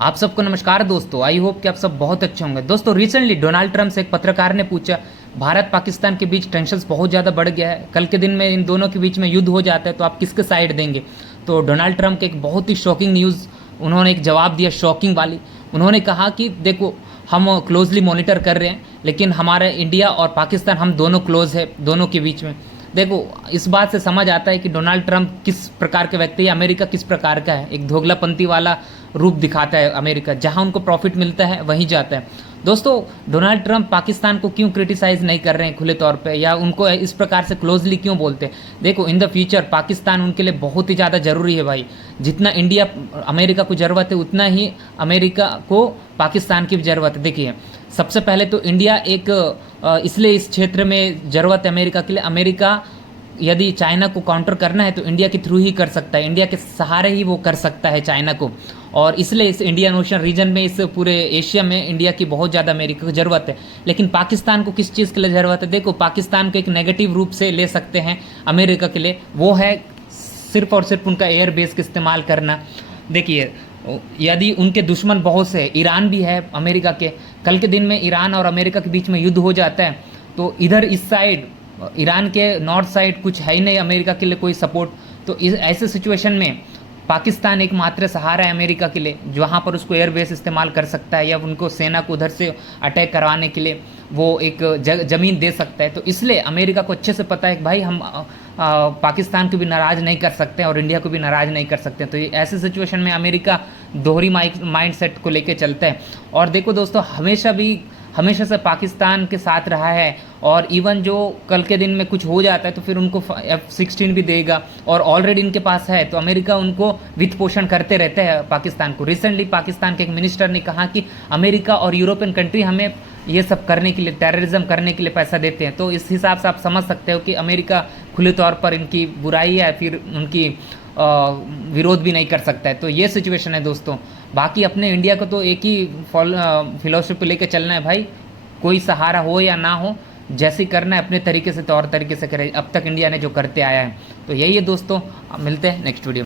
आप सबको नमस्कार दोस्तों। आई होप कि आप सब बहुत अच्छे होंगे। दोस्तों रिसेंटली डोनाल्ड ट्रंप से एक पत्रकार ने पूछा, भारत पाकिस्तान के बीच टेंशन्स बहुत ज़्यादा बढ़ गया है, कल के दिन में इन दोनों के बीच में युद्ध हो जाता है तो आप किसके साइड देंगे। तो डोनाल्ड ट्रंप के एक बहुत ही शॉकिंग न्यूज़ उन्होंने एक जवाब दिया, शॉकिंग वाली। उन्होंने कहा कि देखो, हम क्लोजली मॉनिटर कर रहे हैं, लेकिन हमारे इंडिया और पाकिस्तान हम दोनों क्लोज है, दोनों के बीच में। देखो, इस बात से समझ आता है कि डोनाल्ड ट्रंप किस प्रकार के व्यक्ति है, अमेरिका किस प्रकार का है। एक दोगलापंथी वाला रूप दिखाता है अमेरिका, जहां उनको प्रॉफिट मिलता है वहीं जाता है। दोस्तों, डोनाल्ड ट्रंप पाकिस्तान को क्यों क्रिटिसाइज नहीं कर रहे हैं खुले तौर पे, या उनको इस प्रकार से क्लोजली क्यों बोलते हैं। देखो, इन द फ्यूचर पाकिस्तान उनके लिए बहुत ही ज़्यादा ज़रूरी है भाई। जितना इंडिया अमेरिका को ज़रूरत है, उतना ही अमेरिका को पाकिस्तान की भी ज़रूरत है। देखिए, सबसे पहले तो इंडिया एक इसलिए इस क्षेत्र में ज़रूरत है अमेरिका के लिए। अमेरिका यदि चाइना को काउंटर करना है तो इंडिया के थ्रू ही कर सकता है, इंडिया के सहारे ही वो कर सकता है चाइना को। और इसलिए इस इंडियन ओशन रीजन में, इस पूरे एशिया में इंडिया की बहुत ज़्यादा अमेरिका को ज़रूरत है। लेकिन पाकिस्तान को किस चीज़ के लिए ज़रूरत है। देखो, पाकिस्तान को एक नेगेटिव रूप से ले सकते हैं अमेरिका के लिए, वो है सिर्फ और सिर्फ उनका एयर बेस का इस्तेमाल करना। देखिए, यदि उनके दुश्मन बहुत से, ईरान भी है अमेरिका के, कल के दिन में ईरान और अमेरिका के बीच में युद्ध हो जाता है तो इधर इस साइड ईरान के नॉर्थ साइड कुछ है ही नहीं अमेरिका के लिए कोई सपोर्ट। तो इस ऐसे सिचुएशन में पाकिस्तान एकमात्र सहारा है अमेरिका के लिए, जहाँ पर उसको एयरबेस इस्तेमाल कर सकता है, या उनको सेना को उधर से अटैक करवाने के लिए वो एक ज़मीन दे सकता है। तो इसलिए अमेरिका को अच्छे से पता है कि भाई हम पाकिस्तान को भी नाराज़ नहीं कर सकते और इंडिया को भी नाराज़ नहीं कर सकते। तो ऐसे सिचुएशन में अमेरिका दोहरी माइंड सेट को लेके चलता है। और देखो दोस्तों, हमेशा से पाकिस्तान के साथ रहा है, और इवन जो कल के दिन में कुछ हो जाता है तो फिर उनको F-16 भी देगा, और ऑलरेडी इनके पास है। तो अमेरिका उनको वित्त पोषण करते रहते हैं पाकिस्तान को। रिसेंटली पाकिस्तान के एक मिनिस्टर ने कहा कि अमेरिका और यूरोपियन कंट्री हमें ये सब करने के लिए, टेररिज्म करने के लिए पैसा देते हैं। तो इस हिसाब से आप समझ सकते हो कि अमेरिका खुले तौर पर इनकी बुराई है, फिर उनकी विरोध भी नहीं कर सकता है। तो ये सिचुएशन है दोस्तों। बाकी अपने इंडिया को तो एक ही फिलोसफी लेके चलना है भाई, कोई सहारा हो या ना हो, जैसे करना है अपने तरीके से, तौर तरीके से करें। अब तक इंडिया ने जो करते आया है। तो यही है दोस्तों, मिलते हैं नेक्स्ट वीडियो।